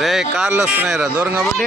రే కార్లు వస్తున్నాయి రా దూరం కాబట్టి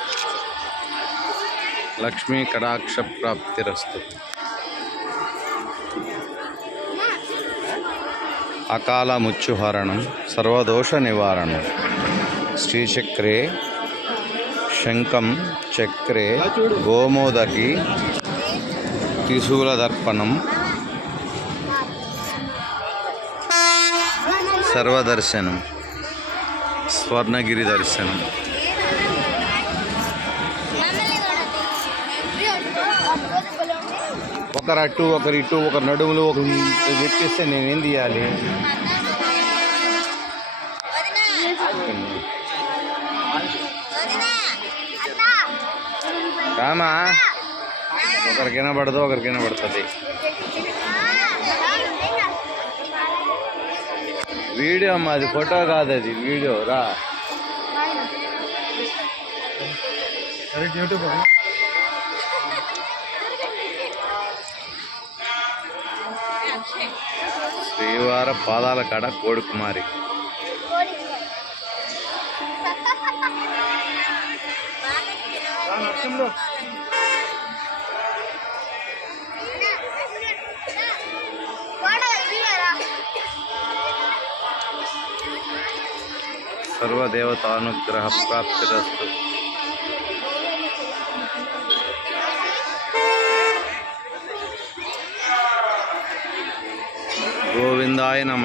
లక్ష్మీ కటాక్ష ప్రాప్తిరస్తు అకాల ముచ్చుహరణం సర్వదోష నివారణం శ్రీచక్రే శంఖం చక్రే గోమోదకి త్రిశూల దర్పణం సర్వదర్శనం స్వర్ణగిరి దర్శనం ఒకరు అటు ఒకరు ఇటు ఒకరు నడుములు ఒక చెప్పేస్తే నేను నేనేం తీయాలి? రామా? ఒకరికి వినబడదు ఒకరికి వినబడుతుంది. వీడియో అమ్మా అది ఫోటో కాదు అది వీడియో. రా. శ్రీవార పాదాల కాడ కోడి కుమారి సర్వదేవతానుగ్రహ ప్రాప్తిరస్తు గోవిందాయ నమ.